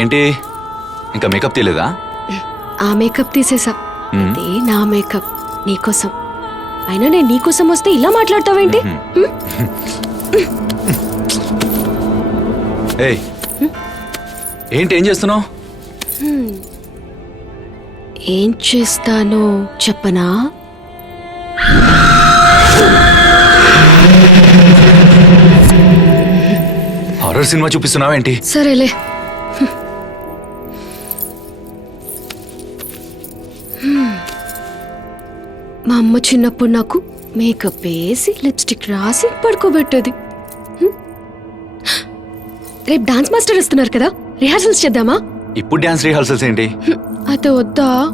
ఏంటి? ఇంకా మేకప్ తీయలేదా? ఆ మేకప్ తీసేసా. ఇది నా మేకప్. నీకోసం అయినా నేను నీకోసం వస్తే ఇలా మాట్లాడతావేంటి? ఏయ్. ఏంటి ఏం చేస్తున్నావు? ఏం చేస్తానో చెప్పనా? హారర్ సినిమా చూపిస్తున్నావా ఏంటి సరేలే. మా అమ్మ చిన్నప్పుడు నాకు మేకప్ వేసి లిప్స్టిక్ రాసి పడుకోబెట్టేది. రేపు డాన్స్ మాస్టర్ వస్తున్నారు కదా రిహార్సల్స్ చేద్దామా? ఇప్పుడు డాన్స్ రిహార్సల్స్ ఏంటి? అయితే వద్దా?